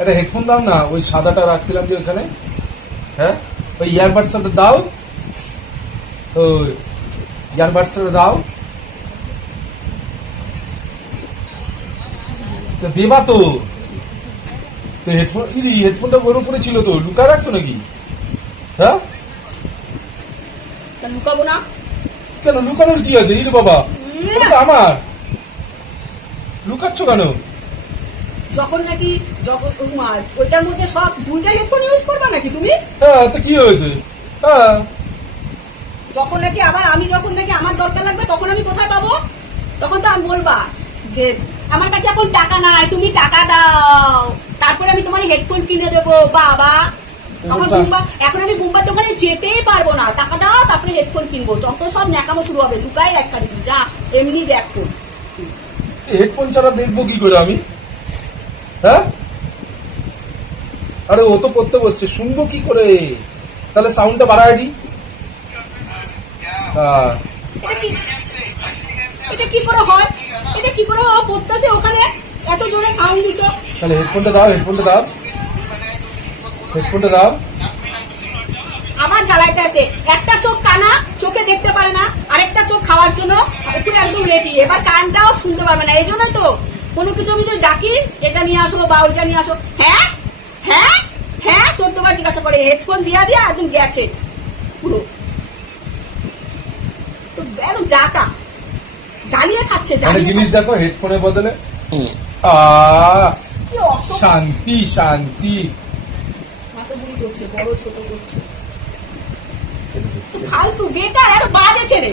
একটা হেডফোন দাও না, ওই সাদাটা রাখছিলাম যে ওখানে। হ্যাঁ, ওই ইয়ারবাডসটা দাও, ওই ইয়ারবাডসটা দাও। দেবা তো হেডফোন, হেডফোনটা ওর উপরে ছিল তো, লুকা রাখছো নাকি? হ্যাঁ, লুকাবো না কেন? লুকানোর কি আছে? ইরে বাবা, আমার লুকাচ্ছ কেন? যখন নাকি ওইটার মধ্যে সব দুইটা হেডফোন ইউজ করবা নাকি তুমি? হ্যাঁ, তো কি হয়েছে? হ্যাঁ, যখন নাকি যখন নাকি আমার দরকার লাগবে তখন আমি কোথায় পাবো? তখন তো আমি বলবা যে আমার কাছে এখন টাকা নাই, তুমি টাকা দাও, তারপরে আমি তোমার হেডফোন কিনে দেবো। বাবা, এখন আমি বুম্বার দোকানে যেতেই পারবো না, টাকা দাও তারপরে হেডফোন কিনবো। যত সব ন্যাকামো শুরু হবে, ঢুকাই একটা দিচ্ছি, যা এমনি দেখো। হেডফোন ছাড়া দেখবো কি করে আমি? হ্যাঁ, আরে ও তো পড়তে বসছে, শুনবো কি করে? তাহলে সাউন্ডটা বাড়ায় দিই। হ্যাঁ, এটা কি করে হয়? এটা কি করে পড়তেছে ওখানে এত জোরে সাউন্ড দিছো? তাহলে হেডফোনটা দাও, হেডফোনটা দাও, হেডফোনটা দাও। আমার জ্বালাইতে আছে, একটা চোখ কানা, চোখে দেখতে পারে না, আরেকটা চোখ খাওয়ার জন্য একটু একদম রেডি, এবার কানটাও শুনতে পারবে না। এই জন্য তো কোনো কিছু আমি যদি ডাকি এটা নিয়ে আসো বা ওইটা নিয়ে আসো, হ্যাঁ হ্যাঁ হ্যাঁ 14 বার জিজ্ঞাসা করে, হেডফোন দিয়া দিয়া একদম গেছে পুরো। তো একদম যাতা জ্বালিয়ে খাচ্ছে, জিনিস দেখো হেডফোনের বদলে। কি অসম্ভব শান্তি শান্তি। মাথা বুড়ি করছে, বড় ছোট করছে, ফালতু বেকার আর বাজে ছেলে।